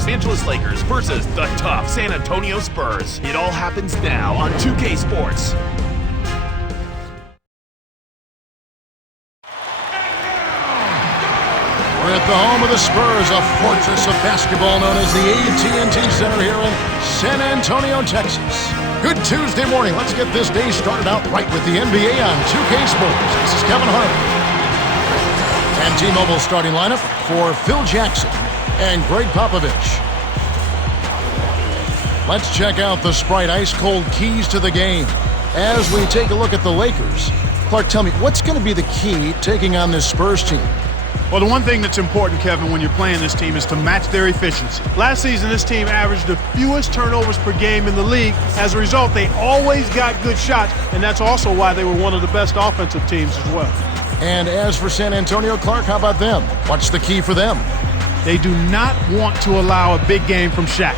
Los Angeles Lakers versus the tough San Antonio Spurs. It all happens now on 2K Sports. We're at the home of the Spurs, a fortress of basketball known as the AT&T Center here in San Antonio, Texas. Good Tuesday morning. Let's get this day started out right with the NBA on 2K Sports. This is Kevin Harlan. And T-Mobile starting lineup for Phil Jackson and Greg Popovich. Let's check out the Sprite ice-cold keys to the game as we take a look at the Lakers. Clark, tell me, what's going to be the key taking on this Spurs team? Well, the one thing that's important, Kevin, when you're playing this team is to match their efficiency. Last season, this team averaged the fewest turnovers per game in the league. As a result, they always got good shots, and that's also why they were one of the best offensive teams as well. And as for San Antonio, Clark, how about them? What's the key for them? They do not want to allow a big game from Shaq.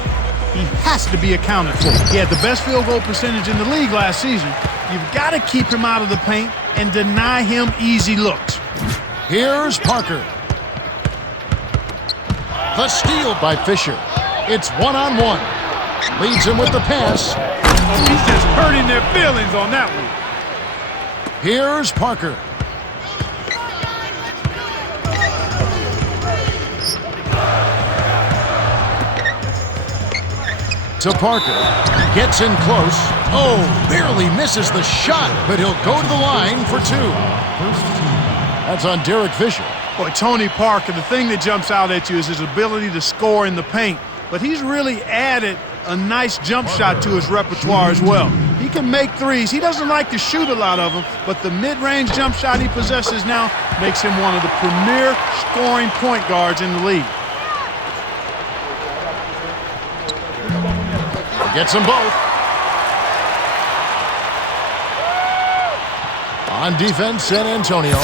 He has to be accounted for. He had the best field goal percentage in the league last season. You've got to keep him out of the paint and deny him easy looks. Here's Parker. The steal by Fisher. It's one-on-one. Leads him with the pass. He's just hurting their feelings on that one. Here's Parker. To Parker. Gets in close. Oh, barely misses the shot, but he'll go to the line for two. That's on Derek Fisher. Boy, Tony Parker, the thing that jumps out at you is his ability to score in the paint. But he's really added a nice jump shot to his repertoire as well. He can make threes. He doesn't like to shoot a lot of them, but the mid-range jump shot he possesses now makes him one of the premier scoring point guards in the league. He gets them both. On defense, San Antonio.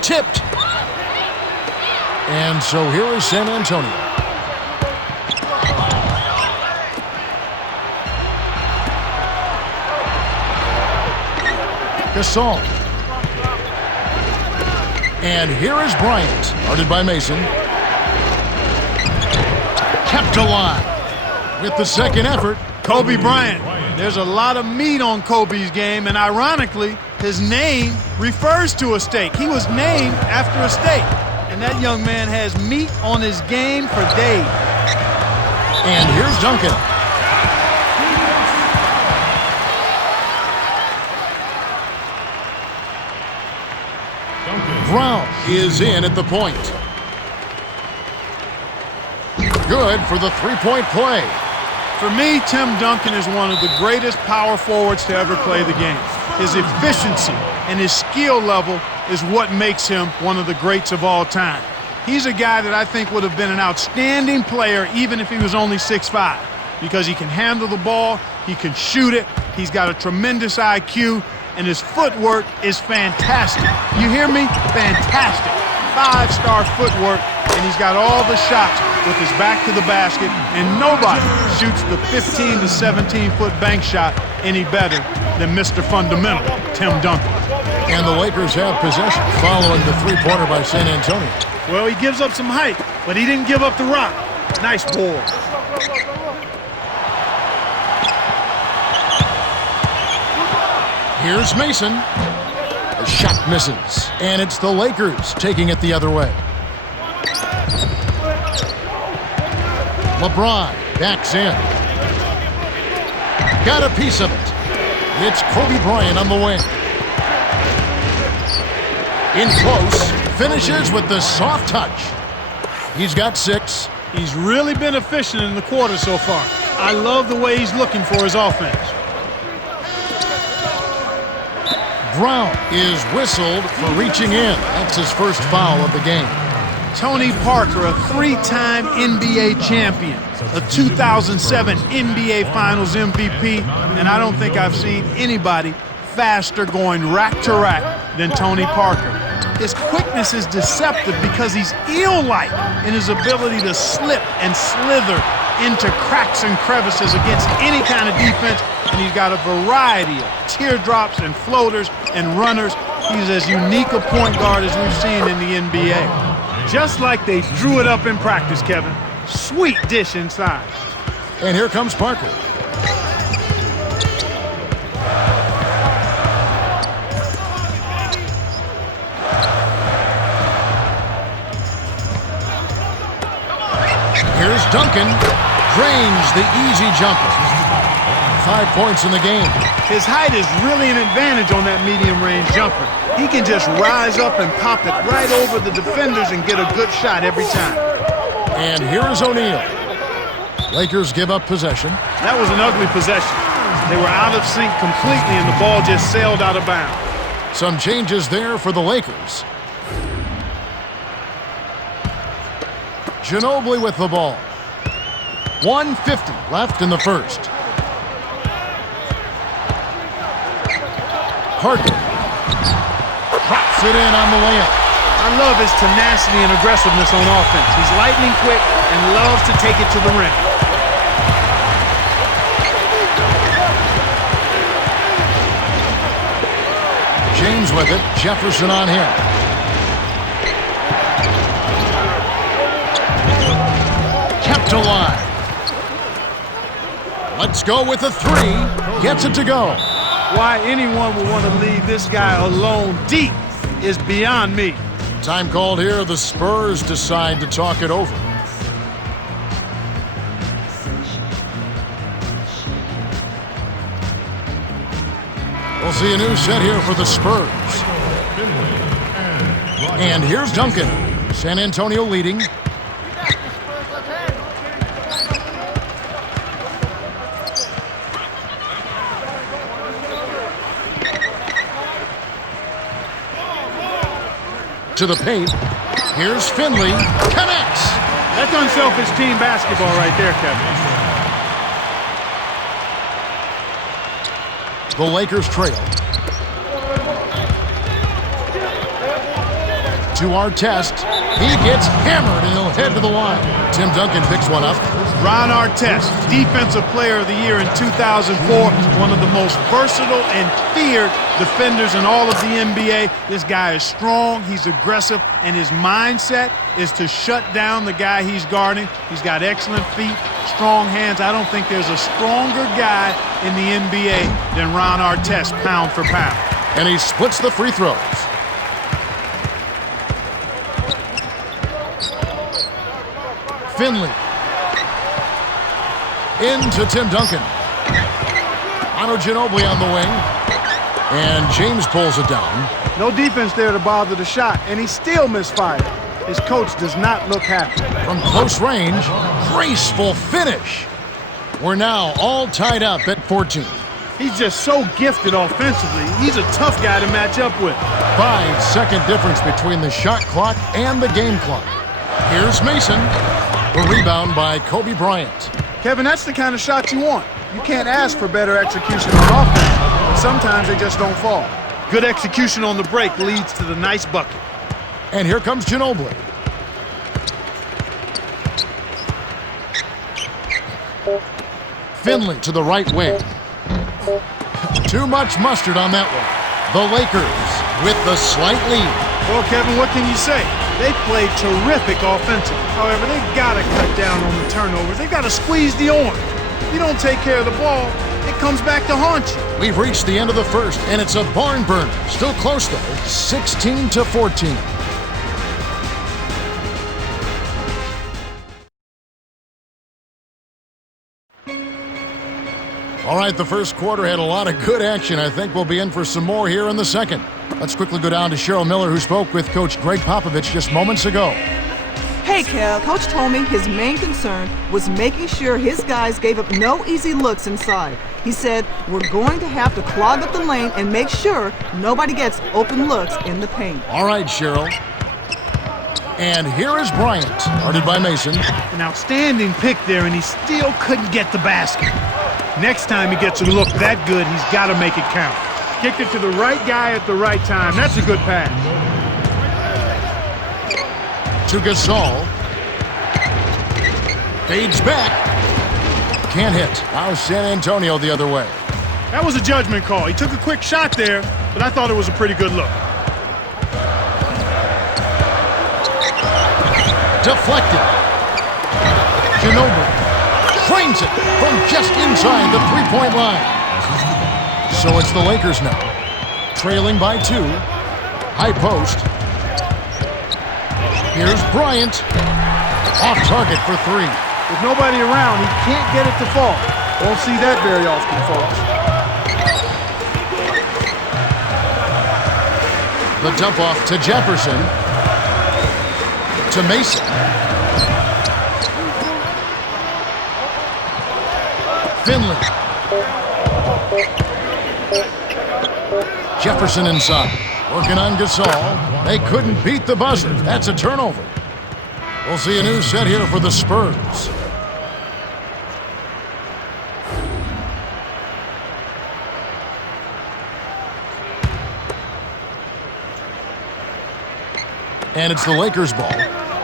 Tipped. And so here is San Antonio. Gasol. And here is Bryant, guarded by Mason. Kept alive with the second effort. Kobe Bryant. There's a lot of meat on Kobe's game, and ironically, his name refers to a steak. He was named after a steak, and that young man has meat on his game for days. And here's Duncan. Brown is in at the point. Good for the three-point play. For me, Tim Duncan is one of the greatest power forwards to ever play the game. His efficiency and his skill level is what makes him one of the greats of all time. He's a guy that I think would have been an outstanding player even if he was only 6'5", because he can handle the ball, he can shoot it, he's got a tremendous IQ, and his footwork is fantastic. You hear me? Fantastic. 5-star footwork, and he's got all the shots with his back to the basket, and nobody shoots the 15 to 17-foot bank shot any better than Mr. Fundamental, Tim Duncan. And the Lakers have possession following the three-pointer by San Antonio. Well, he gives up some height, but he didn't give up the rock. Nice ball. Here's Mason. The shot misses, and it's the Lakers taking it the other way. LeBron backs in. Got a piece of it. It's Kobe Bryant on the wing. In close, finishes with the soft touch. He's got 6. He's really been efficient in the quarter so far. I love the way he's looking for his offense. Brown is whistled for reaching in. That's his first foul of the game. Tony Parker, a 3-time NBA champion, a 2007 NBA Finals MVP, and I don't think I've seen anybody faster going rack to rack than Tony Parker. His quickness is deceptive because he's eel-like in his ability to slip and slither into cracks and crevices against any kind of defense, and he's got a variety of teardrops and floaters and runners. He's as unique a point guard as we've seen in the NBA. Just like they drew it up in practice, Kevin. Sweet dish inside. And here comes Parker. Here's Duncan. Drains the easy jumper. 5 points in the game. His height is really an advantage on that medium-range jumper. He can just rise up and pop it right over the defenders and get a good shot every time. And here is O'Neal. Lakers give up possession. That was an ugly possession. They were out of sync completely, and the ball just sailed out of bounds. Some changes there for the Lakers. Ginobili with the ball. 1:50 left in the first. Parker drops it in on the layup. I love his tenacity and aggressiveness on offense. He's lightning quick and loves to take it to the rim. James with it. Jefferson on him. Kept alive. Let's go with a three. Gets it to go. Why anyone would want to leave this guy alone deep is beyond me. Time called here. The Spurs decide to talk it over. We'll see a new set here for the Spurs. And here's Duncan. San Antonio leading. To the paint. Here's Finley. Connects. That's unselfish team basketball right there, Kevin. The Lakers trail. To our test. He gets hammered and he'll head to the line. Tim Duncan picks one up. Ron Artest, Defensive Player of the Year in 2004, one of the most versatile and feared defenders in all of the NBA. This guy is strong, he's aggressive, and his mindset is to shut down the guy he's guarding. He's got excellent feet, strong hands. I don't think there's a stronger guy in the NBA than Ron Artest, pound for pound. And he splits the free throws. Finley. Into Tim Duncan. Ginobili on the wing. And James pulls it down. No defense there to bother the shot, and he still misfired. His coach does not look happy. From close range, graceful finish. We're now all tied up at 14. He's just so gifted offensively. He's a tough guy to match up with. 5-second difference between the shot clock and the game clock. Here's Mason. The rebound by Kobe Bryant. Kevin, that's the kind of shot you want. You can't ask for better execution on offense, but sometimes they just don't fall. Good execution on the break leads to the nice bucket. And here comes Ginobili. Finley to the right wing. Too much mustard on that one. The Lakers with the slight lead. Well, Kevin, what can you say? They played terrific offensively. However, they've got to cut down on the turnovers. They've got to squeeze the orange. If you don't take care of the ball, it comes back to haunt you. We've reached the end of the first, and it's a barn burner. Still close, though. 16-14. All right, the first quarter had a lot of good action. I think we'll be in for some more here in the second. Let's quickly go down to Cheryl Miller, who spoke with Coach Greg Popovich just moments ago. Hey, Kev, Coach told me his main concern was making sure his guys gave up no easy looks inside. He said, we're going to have to clog up the lane and make sure nobody gets open looks in the paint. All right, Cheryl. And here is Bryant, guarded by Mason. An outstanding pick there, and he still couldn't get the basket. Next time he gets a look that good, he's got to make it count. Kicked it to the right guy at the right time. That's a good pass. To Gasol. Fades back. can't hit. Now San Antonio the other way. That was a judgment call. He took a quick shot there, but I thought it was a pretty good look. Deflected. Ginobili frames it from just inside the three-point line. So it's the Lakers now, trailing by 2. High post. Here's Bryant. Off target for 3. With nobody around, he can't get it to fall. Don't see that very often, folks. The dump off to Jefferson. To Mason. Finley. Jefferson inside. Working on Gasol. They couldn't beat the buzzer. That's a turnover. We'll see a new set here for the Spurs. And it's the Lakers' ball.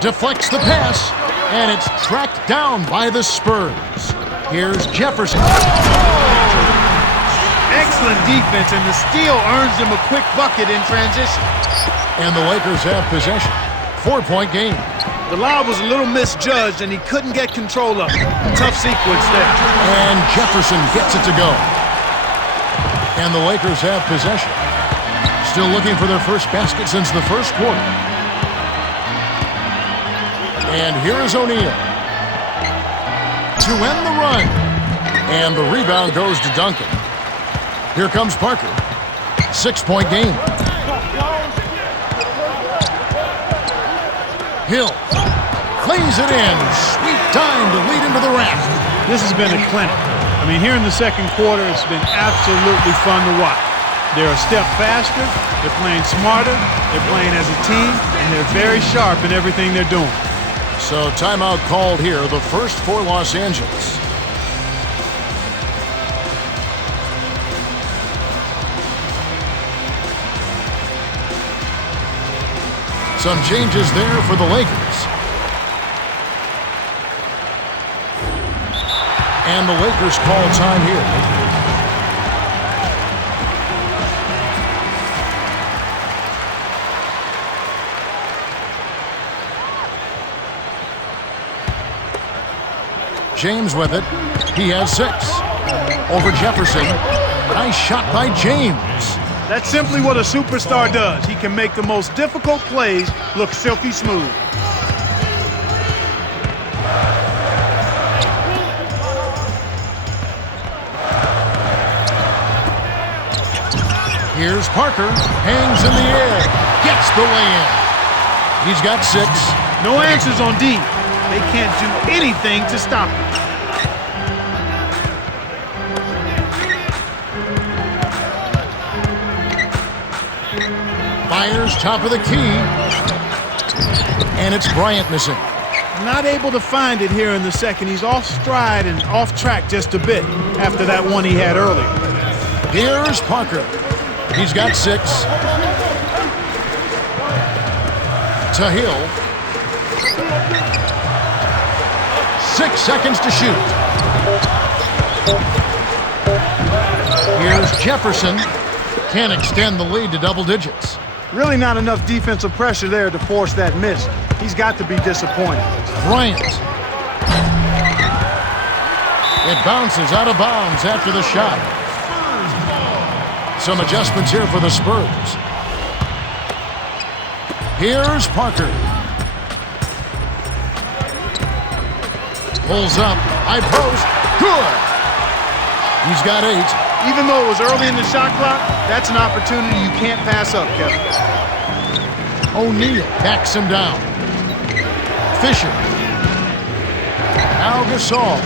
Deflects the pass, and it's tracked down by the Spurs. Here's Jefferson. Excellent defense, and the steal earns them a quick bucket in transition. And the Lakers have possession. 4-point game. The lob was a little misjudged, and he couldn't get control of it. Tough sequence there. And Jefferson gets it to go. And the Lakers have possession. Still looking for their first basket since the first quarter. And here is O'Neal to end the run. And the rebound goes to Duncan. Here comes Parker. 6-point game. Hill cleans it in. Sweet dime to lead into the rack. This has been a clinic. I mean, here in the second quarter, it's been absolutely fun to watch. They're a step faster, they're playing smarter, they're playing as a team, and they're very sharp in everything they're doing. So timeout called here, the first for Los Angeles. Some changes there for the Lakers. And the Lakers call time here. James with it. He has 6. Over Jefferson. Nice shot by James. That's simply what a superstar does. He can make the most difficult plays look silky smooth. Here's Parker. Hangs in the air. Gets the lay-in. He's got 6. No answers on D. They can't do anything to stop him. Fires top of the key. And it's Bryant missing. Not able to find it here in the second. He's off stride and off track just a bit after that one he had earlier. Here's Parker. He's got 6. To Hill. 6 seconds to shoot. Here's Jefferson. Can't extend the lead to double digits. Really not enough defensive pressure there to force that miss. He's got to be disappointed. Bryant. It bounces out of bounds after the shot. Some adjustments here for the Spurs. Here's Parker. Pulls up. High post. Good. He's got 8. Even though it was early in the shot clock, that's an opportunity you can't pass up, Kevin. O'Neal backs him down. Fisher. Now Gasol.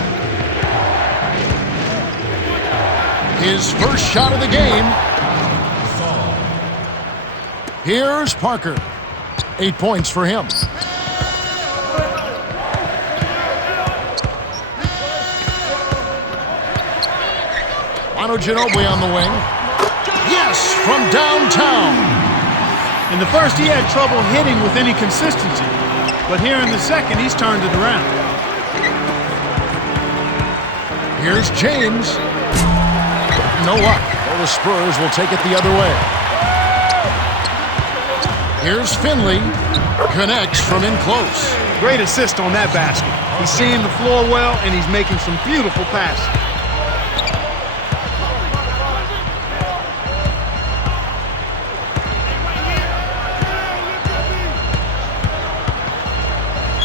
His first shot of the game. Here's Parker. 8 points for him. Ginobili on the wing. Yes, from downtown. In the first, he had trouble hitting with any consistency. But here in the second, he's turned it around. Here's James. No luck. Well, the Spurs will take it the other way. Here's Finley. Connects from in close. Great assist on that basket. He's seeing the floor well, and he's making some beautiful passes.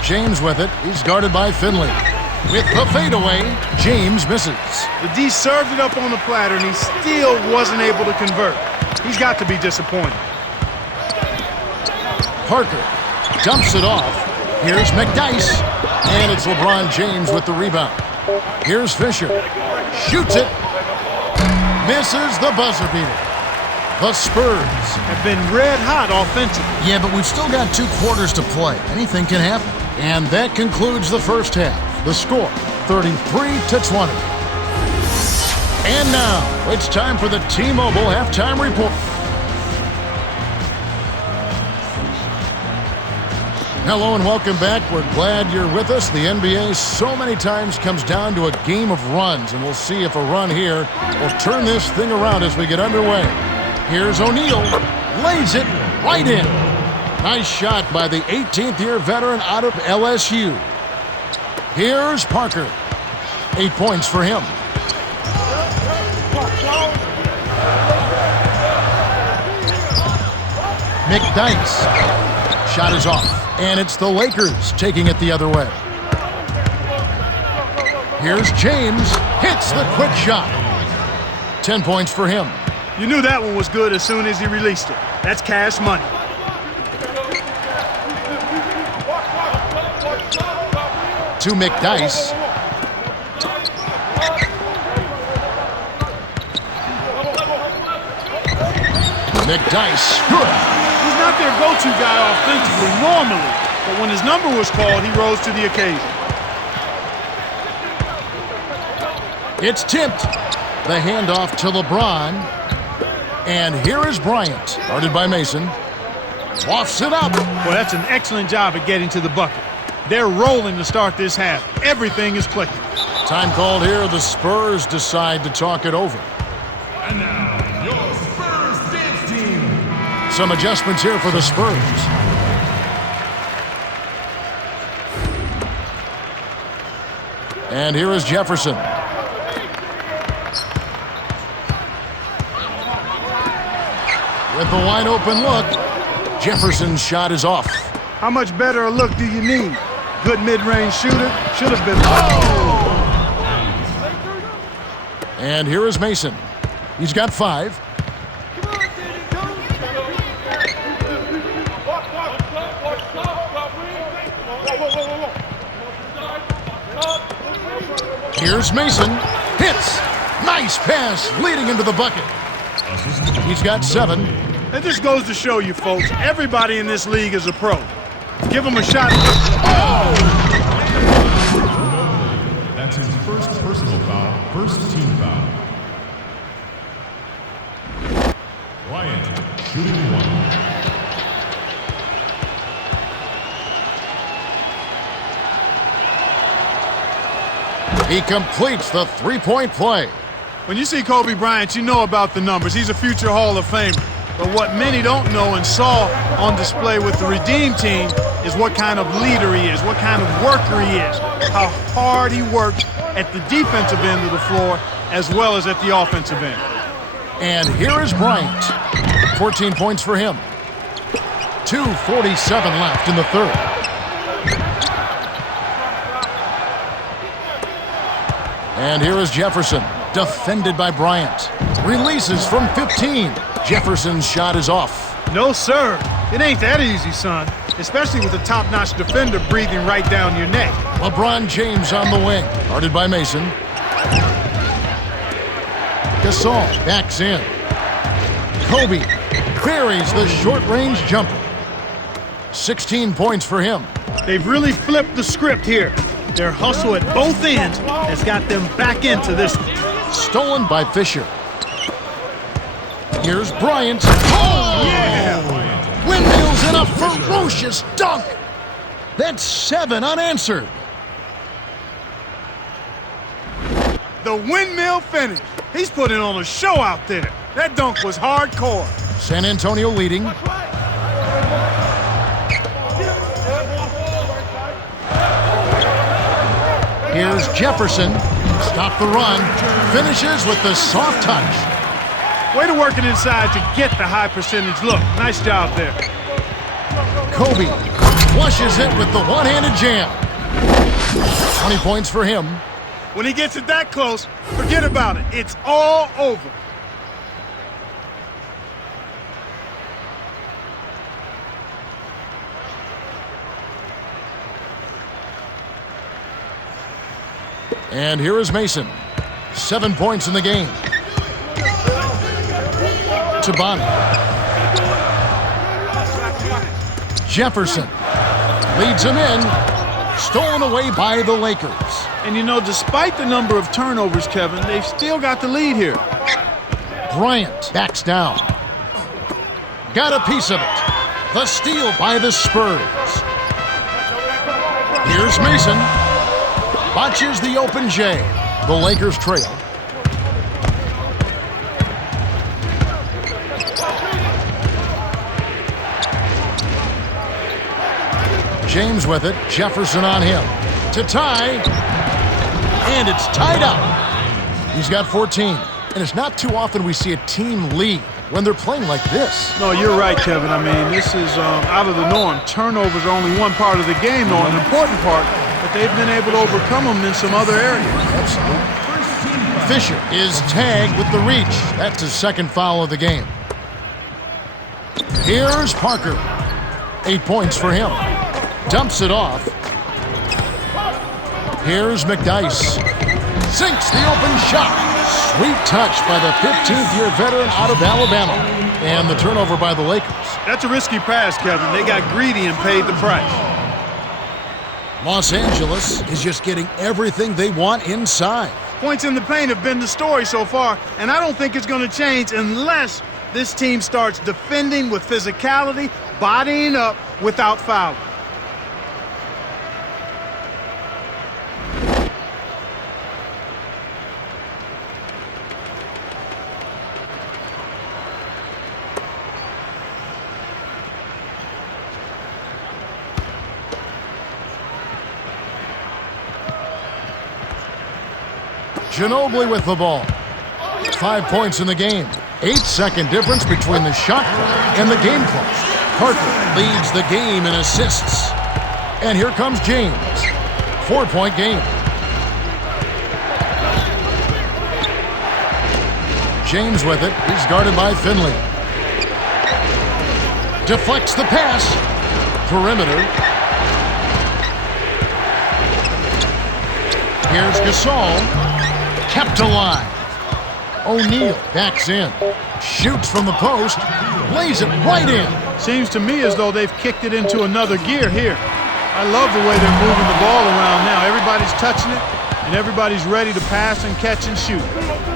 James with it. He's guarded by Finley. With the fadeaway, James misses. The D served it up on the platter, and he still wasn't able to convert. He's got to be disappointed. Parker dumps it off. Here's McDyess. And it's LeBron James with the rebound. Here's Fisher. Shoots it. Misses the buzzer beater. The Spurs have been red hot offensively. Yeah, but we've still got 2 quarters to play. Anything can happen. And that concludes the first half. The score, 33-20. And now, it's time for the T-Mobile halftime report. Hello and welcome back. We're glad you're with us. The NBA so many times comes down to a game of runs, and we'll see if a run here will turn this thing around as we get underway. Here's O'Neal. Lays it right in. Nice shot by the 18th-year veteran out of LSU. Here's Parker. 8 points for him. McDyess. Shot is off. And it's the Lakers taking it the other way. Here's James. Hits the quick shot. 10 points for him. You knew that one was good as soon as he released it. That's cash money. To McDyess. McDyess, good. He's not their go-to guy offensively normally, but when his number was called, he rose to the occasion. It's tipped. The handoff to LeBron. And here is Bryant, guarded by Mason. Lofts it up. Well, that's an excellent job at getting to the bucket. They're rolling to start this half. Everything is clicking. Time called here. The Spurs decide to talk it over. And now, your Spurs dance team. Some adjustments here for the Spurs. And here is Jefferson. With the wide open look, Jefferson's shot is off. How much better a look do you need? Good mid-range shooter. Should have been. Oh! And here is Mason. He's got 5. Here's Mason. Hits. Nice pass leading into the bucket. He's got 7. That just goes to show you, folks, everybody in this league is a pro. Give him a shot. Oh! That's his first personal foul, first team foul. Bryant, shooting 1. He completes the 3-point play. When you see Kobe Bryant, you know about the numbers. He's a future Hall of Famer. But what many don't know and saw on display with the Redeem team is what kind of leader he is, what kind of worker he is, how hard he works at the defensive end of the floor as well as at the offensive end. And here is Bryant. 14 points for him. 2:47 left in the third. And here is Jefferson, defended by Bryant. Releases from 15. Jefferson's shot is off. No, sir. It ain't that easy, son. Especially with a top-notch defender breathing right down your neck. LeBron James on the wing, guarded by Mason. Gasol backs in. Kobe buries the short-range jumper. 16 points for him. They've really flipped the script here. Their hustle at both ends has got them back into this one. Stolen by Fisher. Here's Bryant. Oh, yeah! Windmills and a ferocious dunk. That's 7 unanswered. The windmill finish. He's putting on a show out there. That dunk was hardcore. San Antonio leading. Here's Jefferson. Stop the run. Finishes with the soft touch. Way to work it inside to get the high percentage look. Nice job there. Kobe flushes it with the one-handed jam. 20 points for him. When he gets it that close, forget about it. It's all over. And here is Mason. 7 points in the game. Tabani. Jefferson leads him in. Stolen away by the Lakers. And you know, despite the number of turnovers, Kevin, they've still got the lead here. Bryant backs down. Got a piece of it. The steal by the Spurs. Here's Mason. Botches the open J. The Lakers trail. James with it. Jefferson on him. To tie. And it's tied up. He's got 14. And it's not too often we see a team lead when they're playing like this. No, you're right, Kevin. I mean, this is out of the norm. Turnovers are only one part of the game, though, an important part. But they've been able to overcome them in some other areas. Fisher is tagged with the reach. That's his second foul of the game. Here's Parker. 8 points for him. Dumps it off. Here's McDyess. Sinks the open shot. Sweet touch by the 15th-year veteran out of Alabama. And the turnover by the Lakers. That's a risky pass, Kevin. They got greedy and paid the price. Los Angeles is just getting everything they want inside. Points in the paint have been the story so far, and I don't think it's going to change unless this team starts defending with physicality, bodying up without fouling. Ginobili with the ball. 5 points in the game. 8-second difference between the shot clock and the game clock. Parker leads the game in assists. And here comes James. 4-point game. James with it. He's guarded by Finley. Deflects the pass. Perimeter. Here's Gasol. Kept alive. O'Neal backs in. Shoots from the post. Lays it right in. Seems to me as though they've kicked it into another gear here. I love the way they're moving the ball around now. Everybody's touching it, and everybody's ready to pass and catch and shoot.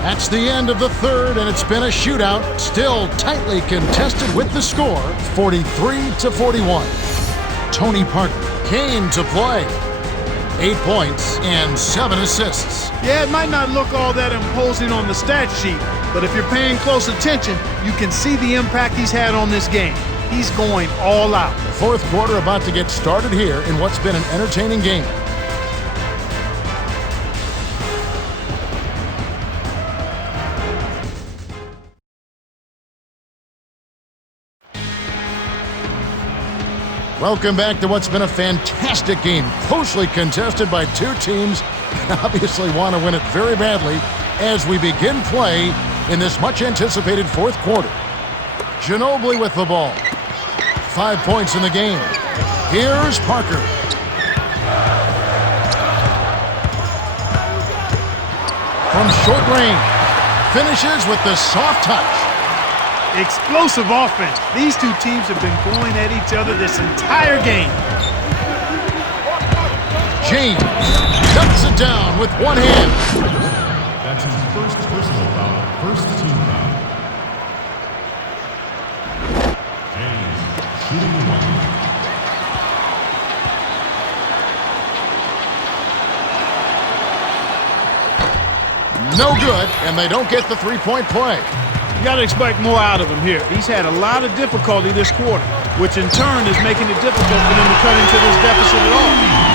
That's the end of the third, and it's been a shootout. Still tightly contested with the score, 43-41. Tony Parker came to play. 8 points and 7 assists. Yeah, it might not look all that imposing on the stat sheet, but if you're paying close attention, you can see the impact he's had on this game. He's going all out. The fourth quarter about to get started here in what's been an entertaining game. Welcome back to what's been a fantastic game, closely contested by two teams that obviously want to win it very badly as we begin play in this much-anticipated fourth quarter. Ginobili with the ball. 5 points in the game. Here's Parker. From short range, finishes with the soft touch. Explosive offense. These two teams have been going at each other this entire game. James ducks it down with one hand. That's his first personal foul, first team foul. James shooting one. No good, and they don't get the three-point play. You got to expect more out of him here. He's had a lot of difficulty this quarter, which in turn is making it difficult for them to cut into this deficit at all.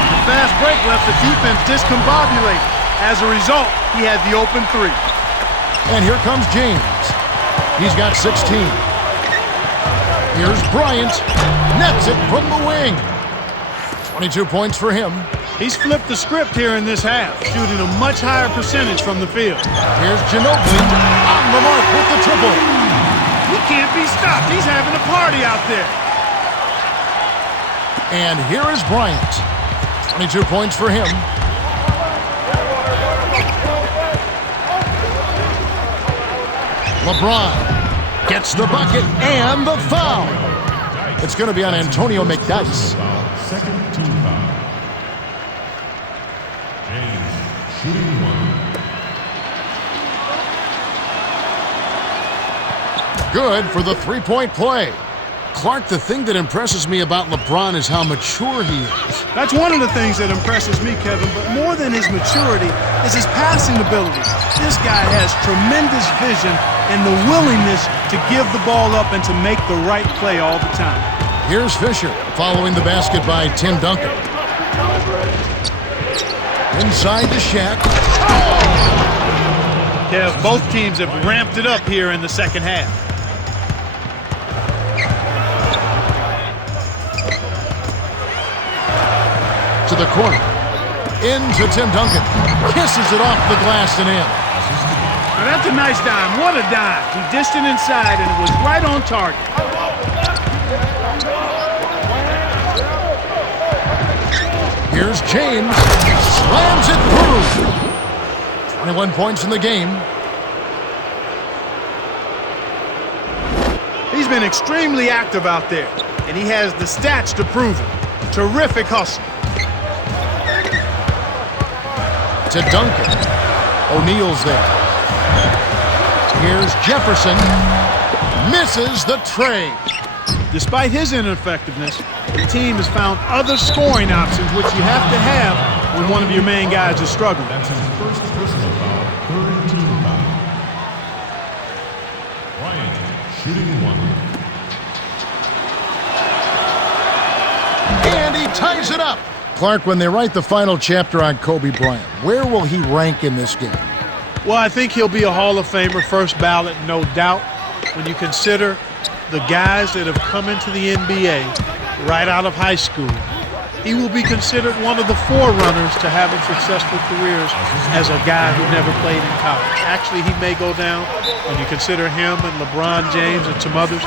The fast break left the defense discombobulated. As a result, he had the open three. And here comes James. He's got 16. Here's Bryant. Nets it from the wing. 22 points for him. He's flipped the script here in this half, shooting a much higher percentage from the field. Here's Ginobili on the mark with the triple. He can't be stopped. He's having a party out there. And here is Bryant. 22 points for him. LeBron gets the bucket and the foul. It's going to be on Antonio McDyess. Second team foul. James shooting one. Good for the three-point play. Clark, the thing that impresses me about LeBron is how mature he is. That's one of the things that impresses me, Kevin, but more than his maturity is his passing ability. This guy has tremendous vision and the willingness to give the ball up and to make the right play all the time. Here's Fisher following the basket by Tim Duncan. Inside to Shaq. Kev, both teams have ramped it up here in the second half. To the corner. Into Tim Duncan. Kisses it off the glass and in. Now that's a nice dime. What a dime. He dished it inside, and it was right on target. Here's James. Slams it through. 21 points in the game. He's been extremely active out there, and he has the stats to prove it. Terrific hustle. To Duncan. O'Neal's there. Here's Jefferson. Misses the tray. Despite his ineffectiveness, the team has found other scoring options, which you have to have when one of your main guys is struggling. That's his first personal foul. Third team foul. Bryant shooting one. And he ties it up. Clark, when they write the final chapter on Kobe Bryant, where will he rank in this game? Well, I think he'll be a Hall of Famer, first ballot, no doubt. When you consider the guys that have come into the NBA right out of high school, he will be considered one of the forerunners to having successful careers as a guy who never played in college. Actually, he may go down, when you consider him and LeBron James and some others,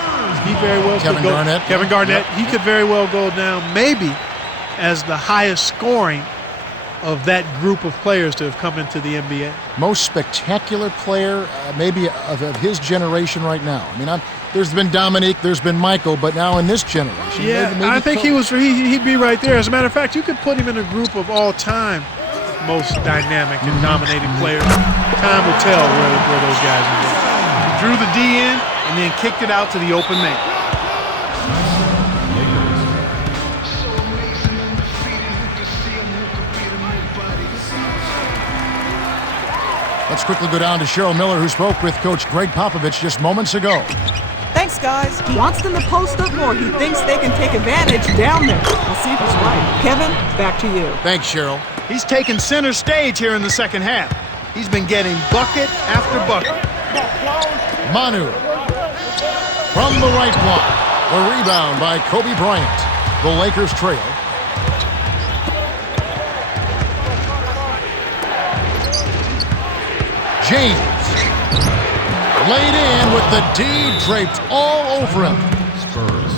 he very well could go. Kevin Garnett, he could very well go down maybe as the highest scoring of that group of players to have come into the NBA. Most spectacular player, maybe of his generation right now. I mean, there's been Dominique, there's been Michael, but now in this generation. Yeah, maybe I think he'd be right there. As a matter of fact, you could put him in a group of all-time most dynamic and dominating players. Time will tell where those guys are going. He drew the D in and then kicked it out to the open man. Let's quickly go down to Cheryl Miller, who spoke with Coach Greg Popovich just moments ago. Thanks, guys. He wants them to post up more. He thinks they can take advantage down there. We'll see if he's right. Kevin, back to you. Thanks, Cheryl. He's taken center stage here in the second half. He's been getting bucket after bucket. Manu from the right block. The rebound by Kobe Bryant. The Lakers trail. James laid in with the D draped all over him. Spurs.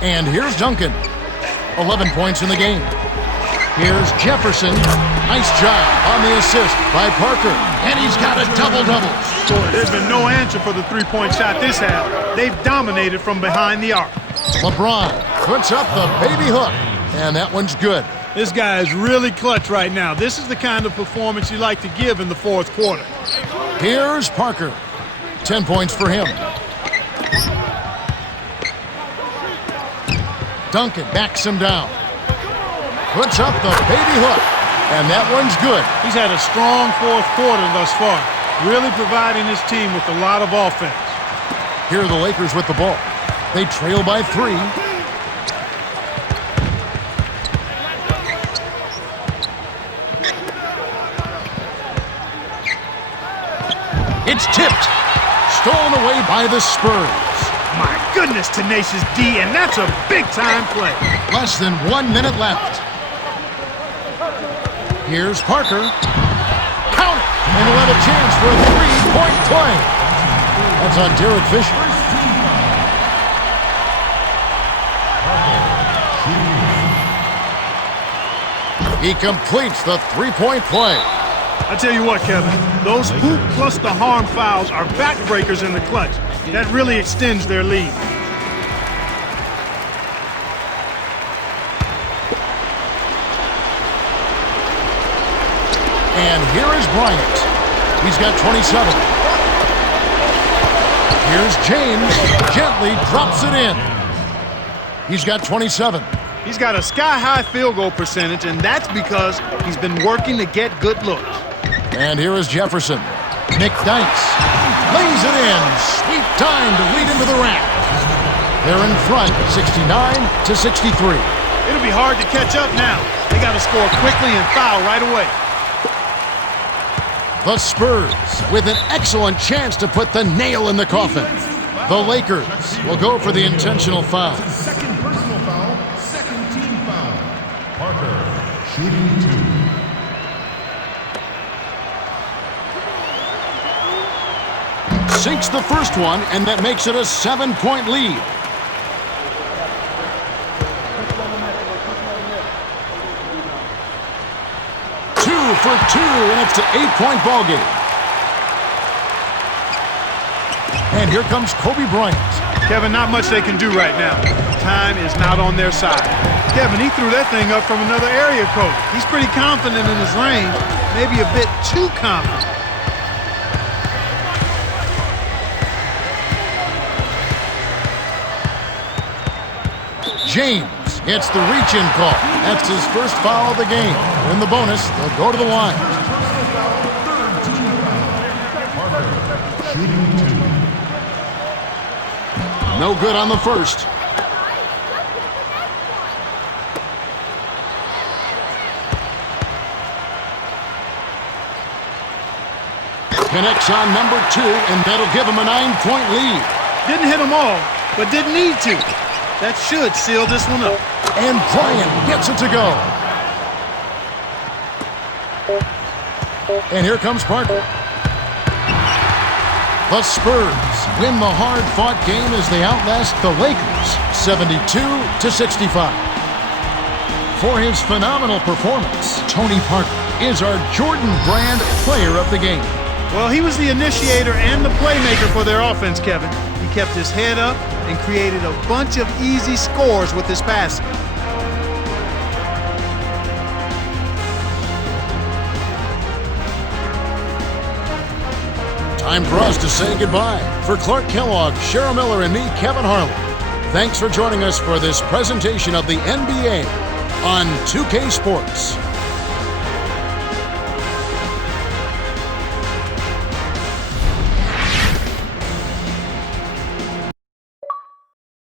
And here's Duncan. 11 points in the game. Here's Jefferson. Nice job on the assist by Parker. And he's got a double-double. There's been no answer for the three-point shot this half. They've dominated from behind the arc. LeBron puts up the baby hook. And that one's good. This guy is really clutch right now. This is the kind of performance you like to give in the fourth quarter. Here's Parker. 10 points for him. Duncan backs him down. Puts up the baby hook. And that one's good. He's had a strong fourth quarter thus far, really providing his team with a lot of offense. Here are the Lakers with the ball. They trail by 3. It's tipped. Stolen away by the Spurs. My goodness, tenacious D, and that's a big-time play. Less than 1 minute left. Here's Parker. Count it! And he'll have a chance for a 3-point play. That's on Derek Fisher. He completes the 3-point play. I tell you what, Kevin, those hoop plus the harm fouls are backbreakers in the clutch. That really extends their lead. And here is Bryant. He's got 27. Here's James. Gently drops it in. He's got 27. He's got a sky-high field goal percentage, and that's because he's been working to get good looks. And here is Jefferson. Nick Dice lays it in. Sweet time to lead into the rack. They're in front, 69-63. It'll be hard to catch up now. They got to score quickly and foul right away. The Spurs with an excellent chance to put the nail in the coffin. The Lakers will go for the intentional foul. Second personal foul, second team foul. Parker, shooting 2. Sinks the first one, and that makes it a 7-point lead. Two for 2, and it's an 8-point ball game. And here comes Kobe Bryant. Kevin, not much they can do right now. Time is not on their side. Kevin, he threw that thing up from another area code. He's pretty confident in his range, maybe a bit too confident. James gets the reach-in call. That's his first foul of the game. In the bonus, they'll go to the line. No good on the first. Connects on number 2, and that'll give him a 9-point lead. Didn't hit them all, but didn't need to. That should seal this one up. And Bryant gets it to go. And here comes Parker. The Spurs win the hard-fought game as they outlast the Lakers 72-65. For his phenomenal performance, Tony Parker is our Jordan Brand Player of the Game. Well, he was the initiator and the playmaker for their offense, Kevin. He kept his head up and created a bunch of easy scores with his passing. Time for us to say goodbye. For Clark Kellogg, Cheryl Miller, and me, Kevin Harlan, thanks for joining us for this presentation of the NBA on 2K Sports.